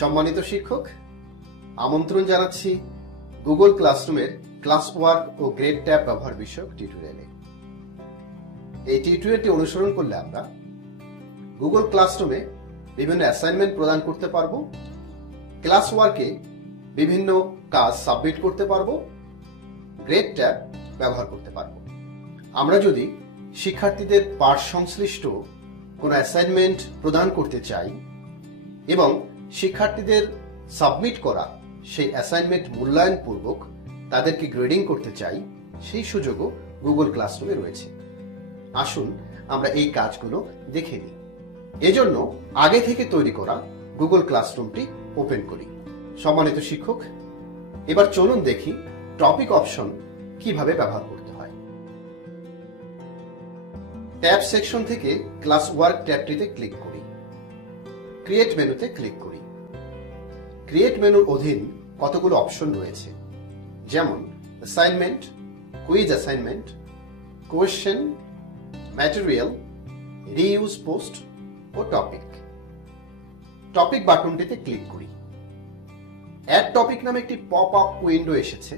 সম্মানিত শিক্ষক, আমন্ত্রণ জানাচ্ছি গুগল ক্লাসরুমের ক্লাস ওয়ার্ক ও গ্রেড ট্যাব ব্যবহার বিষয়ক টিউটোরিয়ালে। এই টিউটোরিয়ালটি অনুসরণ করলে আমরা গুগল ক্লাসরুমে বিভিন্ন অ্যাসাইনমেন্ট প্রদান করতে পারবো, ক্লাস ওয়ার্কে বিভিন্ন কাজ সাবমিট করতে পারবো, গ্রেড ট্যাব ব্যবহার করতে পারবো। আমরা যদি শিক্ষার্থীদের পাঠ সংশ্লিষ্ট কোনো অ্যাসাইনমেন্ট প্রদান করতে চাই এবং শিক্ষার্থীদের সাবমিট করা সেই অ্যাসাইনমেন্ট মূল্যায়ন পূর্বক তাদেরকে গ্রেডিং করতে চাই, সেই সুযোগও গুগল ক্লাসরুমে রয়েছে। আসুন আমরা এই কাজগুলো দেখে নিই। এজন্য আগে থেকে তৈরি করা গুগল ক্লাসরুমটি ওপেন করি। সম্মানিত শিক্ষক, এবার চলুন দেখি টপিক অপশন কিভাবে ব্যবহার করতে হয়। ট্যাব সেকশন থেকে ক্লাস ওয়ার্ক ট্যাবটিতে ক্লিক করি, ক্রিয়েট মেনুতে ক্লিক করি। ক্রিয়েট মেনুর অধীন কতগুলো অপশন রয়েছে, যেমন assignment, quiz assignment, question, material, reuse post ও টপিক। টপিক বাটনটিতে ক্লিক করি। অ্যাড টপিক নামে একটি পপ আপ উইন্ডো এসেছে।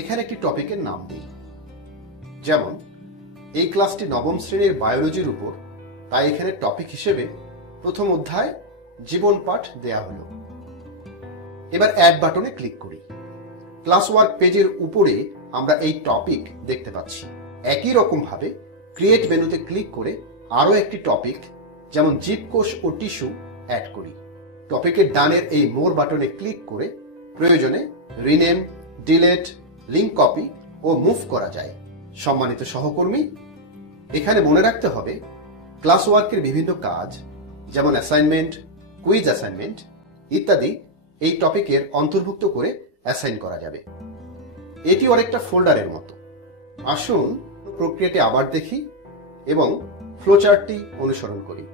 এখানে একটি টপিকের নাম দিই, যেমন এই ক্লাসটি নবম শ্রেণীর বায়োলজির উপর, তাই এখানে টপিক হিসেবে প্রথম অধ্যায় জীবন পাঠ দেয়া হলো। এবার অ্যাড বাটনে ক্লিক করি। ক্লাস ওয়ার্ক পেজের উপরে আমরা এই টপিক দেখতে পাচ্ছি। একই রকম ভাবে ক্রিয়েট মেনুতে ক্লিক করে আরো একটি টপিক, যেমন জীবকোষ ও টিস্যু অ্যাড করি। টপিকের ডানের এই মোর বাটনে ক্লিক করে প্রয়োজনে রিনেম, ডিলেট, লিঙ্ক কপি ও মুভ করা যায়। সম্মানিত সহকর্মী, এখানে মনে রাখতে হবে ক্লাস ওয়ার্কের বিভিন্ন কাজ, যেমন অ্যাসাইনমেন্ট, কুইজ অ্যাসাইনমেন্ট ইত্যাদি এই টপিকের অন্তর্ভুক্ত করে অ্যাসাইন করা যাবে। এটি অনেকটা ফোল্ডারের মতো। আসুন প্রক্রিয়াটি আবার দেখি এবং ফ্লোচার্টটি অনুসরণ করি।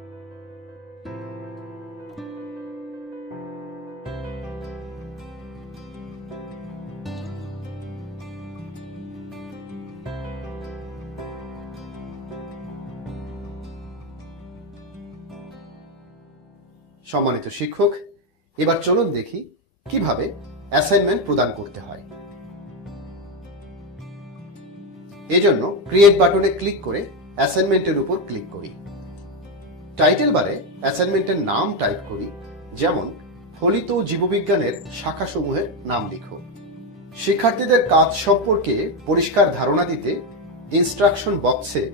সম্মানিত শিক্ষক, এবার চলুন দেখি কিভাবে অ্যাসাইনমেন্ট প্রদান করতে হয়। এজন্য ক্রিয়েট বাটনে ক্লিক করে অ্যাসাইনমেন্টের উপর ক্লিক করি। টাইটেল বারে অ্যাসাইনমেন্টের নাম টাইপ করি, যেমন ফলিত জীববিজ্ঞানের শাখাসমূহের নাম লিখো। শিক্ষার্থীদের কাজ সম্পর্কে পরিষ্কার ধারণা দিতে ইনস্ট্রাকশন বক্সে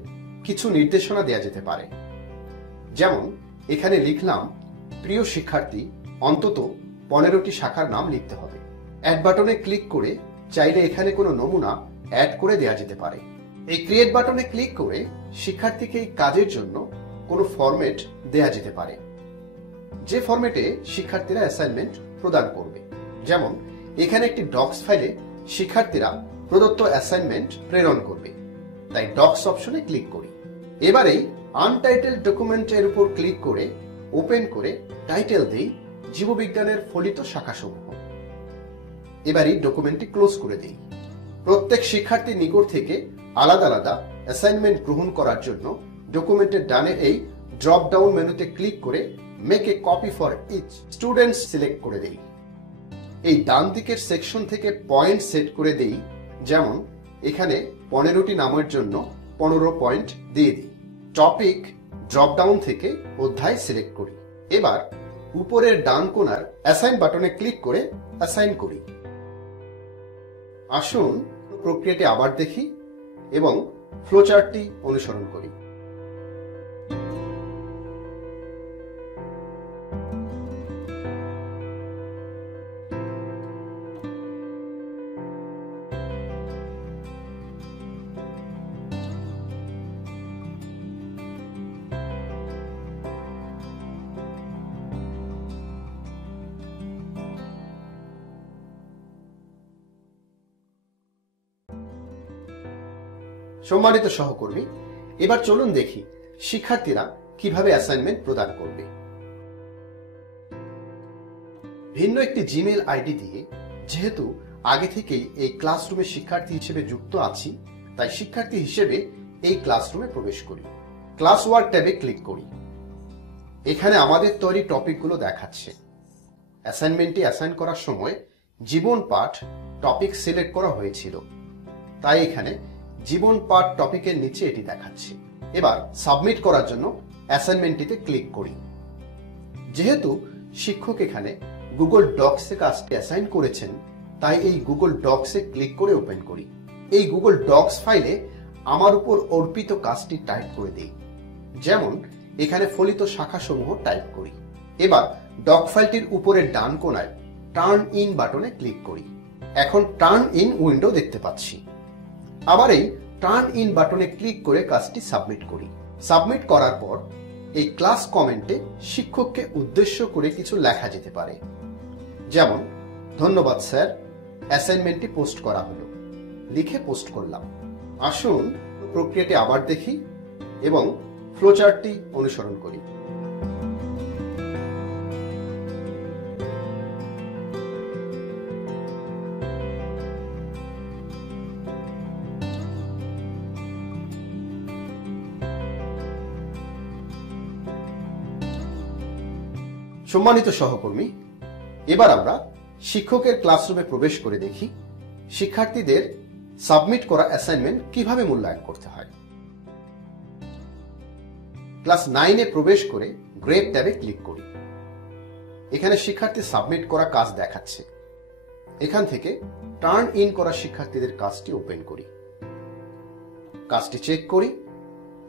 কিছু নির্দেশনা দেওয়া যেতে পারে, যেমন এখানে লিখলাম, প্রিয় শিক্ষার্থী, অন্তত 15টি শাখার নাম লিখতে হবে। অ্যাড বাটনে ক্লিক করে চাইলে এখানে কোনো নমুনা অ্যাড করে দেওয়া যেতে পারে। এই ক্রিয়েট বাটনে ক্লিক করে শিক্ষার্থীকে এই কাজের জন্য কোনো ফরম্যাট দেওয়া যেতে পারে, যে ফরম্যাটে শিক্ষার্থীরা অ্যাসাইনমেন্ট প্রদান করবে। যেমন এখানে একটি ডক্স ফাইলে শিক্ষার্থীরা প্রদত্ত অ্যাসাইনমেন্ট প্রেরণ করবে, তাই ডক্স অপশনে ক্লিক করি। এবারেই আনটাইটেল ডকুমেন্টের উপর ক্লিক করে ওপেন করে টাইটেল দেই জীববিজ্ঞানের ফলিত শাখাসমূহ। এবার এই ডকুমেন্টটি ক্লোজ করে দেই। প্রত্যেক শিক্ষার্থীর নিকট থেকে আলাদা আলাদা অ্যাসাইনমেন্ট গ্রহণ করার জন্য ডকুমেন্টের ডানে এই ড্রপ ডাউন মেনুতে ক্লিক করে make a copy for each student select করে দেই। এই ডান দিকের সেকশন থেকে পয়েন্ট সেট করে দেই, যেমন এখানে 15টি নামের জন্য 15 পয়েন্ট দিয়ে দিই। টপিক ড্রপ ডাউন থেকে অধ্যায় সিলেক্ট করি। এবার উপরের ডান কোণার অ্যাসাইন বাটনে ক্লিক করে অ্যাসাইন করি। আসুন প্রক্রিয়াটি আবার দেখি এবং ফ্লোচার্টটি অনুসরণ করি। সম্মানিত সহকর্মী, এবার চলুন দেখি শিক্ষার্থীরা কিভাবে অ্যাসাইনমেন্ট প্রদান করবে। ভিন্ন একটি জিমেইল আইডি দিয়ে, যেহেতু আগে থেকেই এই ক্লাসরুমে শিক্ষার্থী হিসেবে যুক্ত আছি, তাই শিক্ষার্থী হিসেবে এই ক্লাসরুমে প্রবেশ করি। ক্লাস ওয়ার্ক ট্যাবে ক্লিক করি। এখানে আমাদের তৈরি টপিকগুলো দেখাচ্ছে। অ্যাসাইনমেন্টটি অ্যাসাইন করার সময় জীবন পাঠ টপিক সিলেক্ট করা হয়েছিল, তাই এখানে জীবন পাঠ টপিকের নিচে এটি দেখাচ্ছে। এবার সাবমিট করার জন্য অ্যাসাইনমেন্টটিতে ক্লিক করি। যেহেতু শিক্ষক এখানে গুগল ডক্সে কাজটি অ্যাসাইন করেছেন, তাই এই গুগল ডক্সে ক্লিক করে ওপেন করি। এই গুগল ডক্স ফাইলে আমার উপর অর্পিত কাজটি টাইপ করে দিই, যেমন এখানে ফলিত শাখাসমূহ টাইপ করি। এবার ডক ফাইলটির উপরের ডান কোণায় টার্ন ইন বাটনে ক্লিক করি। এখন টার্ন ইন উইন্ডো দেখতে পাচ্ছি। আবার এই টার্ন ইন বাটনে ক্লিক করে কাজটি সাবমিট করি। সাবমিট করার পর এই ক্লাস কমেন্টে শিক্ষককে উদ্দেশ্য করে কিছু লেখা যেতে পারে, যেমন ধন্যবাদ স্যার, অ্যাসাইনমেন্টটি পোস্ট করা হলো, লিখে পোস্ট করলাম। আসুন প্রক্রিয়াটি আবার দেখি এবং ফ্লোচার্টটি অনুসরণ করি। সম্মানিত সহকর্মী, এবার আমরা শিক্ষকের ক্লাসরুমে প্রবেশ করে দেখি শিক্ষার্থীদের সাবমিট করা অ্যাসাইনমেন্ট কিভাবে মূল্যায়ন করতে হয়। ক্লাস 9-এ প্রবেশ করে গ্রেড ট্যাবে ক্লিক করি। এখানে শিক্ষার্থী সাবমিট করা কাজ দেখাচ্ছে। এখান থেকে টার্ন ইন করা শিক্ষার্থীদের কাজটি ওপেন করি। কাজটি চেক করি।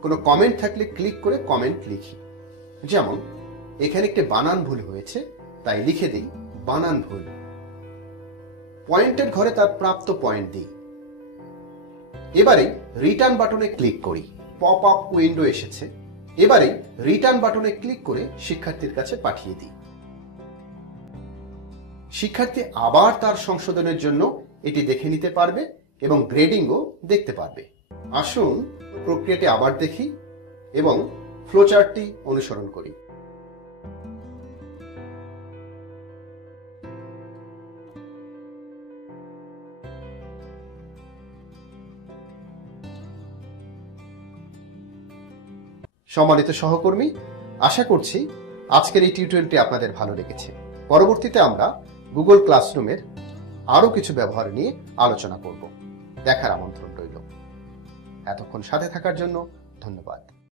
কোনো কমেন্ট থাকলে ক্লিক করে কমেন্ট লিখি, যেমন এখানে একটি বানান ভুল হয়েছে, তাই লিখে দিই বানান ভুল। পয়েন্টের ঘরে তার প্রাপ্ত পয়েন্ট দিই। এবারে রিটার্ন বাটনে ক্লিক করি। পপ আপ উইন্ডো এসেছে। এবারে রিটার্ন বাটনে ক্লিক করে শিক্ষার্থীর কাছে পাঠিয়ে দিই। শিক্ষার্থী আবার তার সংশোধনের জন্য এটি দেখে নিতে পারবে এবং গ্রেডিংও দেখতে পারবে। আসুন প্রক্রিয়াটি আবার দেখি এবং ফ্লোচার্টটি অনুসরণ করি। সম্মানিত সহকর্মী, আশা করছি আজকের এই টিউটোরিয়ালটি আপনাদের ভালো লেগেছে। পরবর্তীতে আমরা গুগল ক্লাসরুমের আরো কিছু ব্যবহার নিয়ে আলোচনা করব। দেখার আমন্ত্রণ রইল। এতক্ষণ সাথে থাকার জন্য ধন্যবাদ।